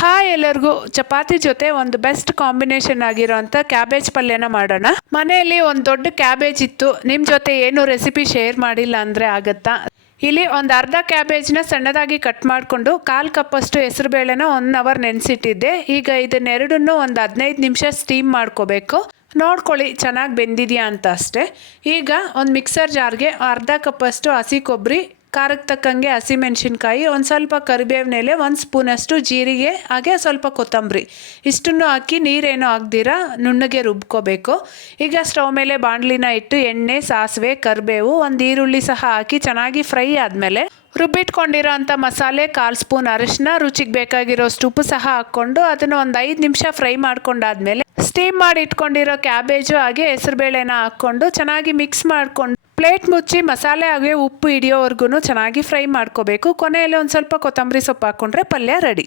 Hi ಎಲ್ಲರಿಗೂ. ಚಪಾತಿ ಜೊತೆ ಒಂದು ಬೆಸ್ಟ್ ಕಾಂಬಿನೇಷನ್ ಆಗಿರೋಂಥ ಕ್ಯಾಬೇಜ್ ಪಲ್ಯನ ಮಾಡೋಣ. ಮನೆಯಲ್ಲಿ ಒಂದು ದೊಡ್ಡ ಕ್ಯಾಬೇಜ್ ಇತ್ತು, ನಿಮ್ಮ ಜೊತೆ ಏನು ರೆಸಿಪಿ ಶೇರ್ ಮಾಡಿಲ್ಲ ಅಂದರೆ ಆಗುತ್ತಾ? ಇಲ್ಲಿ ಒಂದು ಅರ್ಧ ಕ್ಯಾಬೇಜ್ನ ಸಣ್ಣದಾಗಿ ಕಟ್ ಮಾಡಿಕೊಂಡು 1/4 ಕಪ್ಪಷ್ಟು ಹೆಸರುಬೇಳೆನ 1 ಅವರ್ ನೆನೆಸಿಟ್ಟಿದ್ದೆ. ಈಗ ಇದನ್ನೆರಡನ್ನೂ ಒಂದು 15 ನಿಮಿಷ ಸ್ಟೀಮ್ ಮಾಡ್ಕೋಬೇಕು. ನೋಡ್ಕೊಳ್ಳಿ ಚೆನ್ನಾಗಿ ಬೆಂದಿದೆಯಾ ಅಂತ ಅಷ್ಟೇ. ಈಗ ಒಂದು ಮಿಕ್ಸರ್ ಜಾರ್ಗೆ ಅರ್ಧ ಕಪ್ಪಷ್ಟು ಹಸಿ ಕೊಬ್ಬರಿ, ಖಾರಕ್ಕೆ ತಕ್ಕಂಗೆ ಹಸಿಮೆಣಸಿನ್ಕಾಯಿ, ಒಂದು ಸ್ವಲ್ಪ ಕರಿಬೇವಿನೆಲೆ, 1 ಸ್ಪೂನಷ್ಟು ಜೀರಿಗೆ, ಹಾಗೆ ಸ್ವಲ್ಪ ಕೊತ್ತಂಬರಿ, ಇಷ್ಟನ್ನು ಹಾಕಿ ನೀರೇನು ಹಾಕ್ದಿರ ನುಣ್ಣಗೆ ರುಬ್ಕೋಬೇಕು. ಈಗ ಸ್ಟವ್ ಮೇಲೆ ಬಾಣಲಿನ ಇಟ್ಟು ಎಣ್ಣೆ, ಸಾಸಿವೆ, ಕರಿಬೇವು, ಒಂದು ಈರುಳ್ಳಿ ಸಹ ಹಾಕಿ ಚೆನ್ನಾಗಿ ಫ್ರೈ ಆದಮೇಲೆ ರುಬ್ಬಿಟ್ಕೊಂಡಿರೋ ಅಂಥ ಮಸಾಲೆ, 1/4 ಸ್ಪೂನ್ ಅರಿಶಿನ, ರುಚಿಗೆ ಬೇಕಾಗಿರೋಷ್ಟು ಉಪ್ಪು ಸಹ ಹಾಕ್ಕೊಂಡು ಅದನ್ನು ಒಂದು 5 ನಿಮಿಷ ಫ್ರೈ ಮಾಡ್ಕೊಂಡಾದ್ಮೇಲೆ ಸ್ಟೀಮ್ ಮಾಡಿ ಇಟ್ಕೊಂಡಿರೋ ಕ್ಯಾಬೇಜು ಹಾಗೆ ಹೆಸರುಬೇಳೆನ ಹಾಕ್ಕೊಂಡು ಚೆನ್ನಾಗಿ ಮಿಕ್ಸ್ ಮಾಡಿಕೊಂಡು ಪ್ಲೇಟ್ ಮುಚ್ಚಿ ಮಸಾಲೆ ಹಾಗೆ ಉಪ್ಪು ಹಿಡಿಯೋವರೆಗೂ ಚೆನ್ನಾಗಿ ಫ್ರೈ ಮಾಡ್ಕೋಬೇಕು. ಕೊನೆಯಲ್ಲಿ ಒಂದು ಸ್ವಲ್ಪ ಕೊತ್ತಂಬರಿ ಸೊಪ್ಪು ಹಾಕ್ಕೊಂಡ್ರೆ ಪಲ್ಯ ರೆಡಿ.